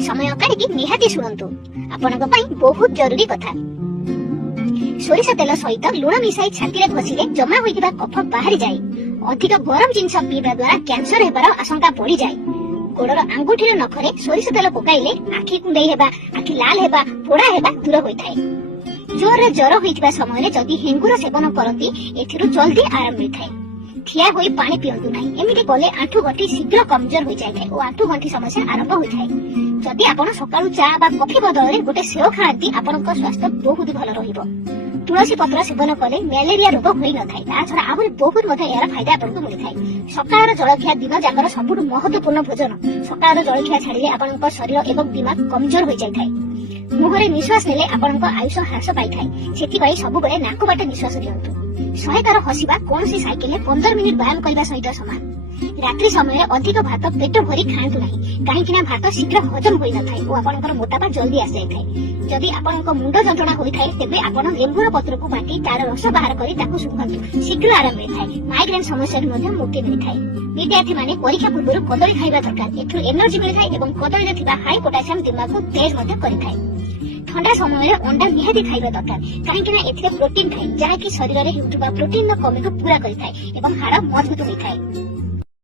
समय काढ़ी निहाती शुणु आपण बहुत जरूरी कथा। सोरिष तेल सहित लुण मिसाई छाती घषिले जमा होइतिबा कफ बाहरी जाए। अधिक गरम जिनस पीवा द्वारा कैंसर हेबार आशंका बढ़ी जाए। गोड़र आंगुठी नखरे सोरिष तेल पकाइले आखि कुंडई हेबा, आखि लाल हेबा, पोड़ा हेबा दूर होइथाय। जोर जर होइतिबा समय जदि हेंगुर सेवन करती एथिरु जल्दी आराम मिलथाय। ठिया होई पानी पियंतु नाही, एमिति कले आंठु गंठी शीघ्र कमजोर हो जाए और आंठु गंठी समस्या आरंभ होइथाय। जदि आपण सकाळु चा बा कॉफी बदलरे गोटे सेव खाआंती आपनक स्वास्थ्य बहुत भल रहिबो। तुलसी पत्र सेवन कले मलेरिया रोग होई न थाय। ता छडा आहुरी बहुत मते यार फायदा आपनक मिलि थाय। सकाळर जलखिया दिन जाकर सबुठ महत्वपूर्ण भोजन। सकाळर जलखिया छाडिले आपनक शरीर एवं दिमाग कमजोर हो जाय थाय। मुहरे निश्वास नेले आपनक आयुष ह्रास पाई थाय। सेति पई सब बेले नाक बाटे निश्वास लियंतु। 100 तार हसिबा कोनोसी साइकेल 15 मिनिट व्यायाम करबा सहित समान। रात्रि समय अधिक भात पेट भरी खाआंतु नाही, काहेकि भात शीघ्र हजम होई न थाय और आपनकर मोटापा जल्दी आसे थाय। जदि आपनक मुंड जंत्रणा होई थाय तेबे आपण लेंबुर पत्र को बाटी तार रस बाहर करी ताकू सुखंतु, शीघ्र आराम मिलि थाय। माइग्रेन समस्या मध्ये मुक्ति मिलि थाय। विद्यार्थी माने परीक्षा पूर्व कदली खाइबा दरकार। एथु एनर्जी मिलि थाय एवं कदली रे थिबा हाई पोटेशियम दिमाग को तेज मध्ये करि थाय। ठंडा समय अंडा निहाती खाइबा दरकार, काहेकि एथिरे प्रोटीन थाय जहा कि शरीर रे हेउतबा प्रोटीन न कमी को पूरा करि थाय एवं हाड़ मजबूत होई थाय।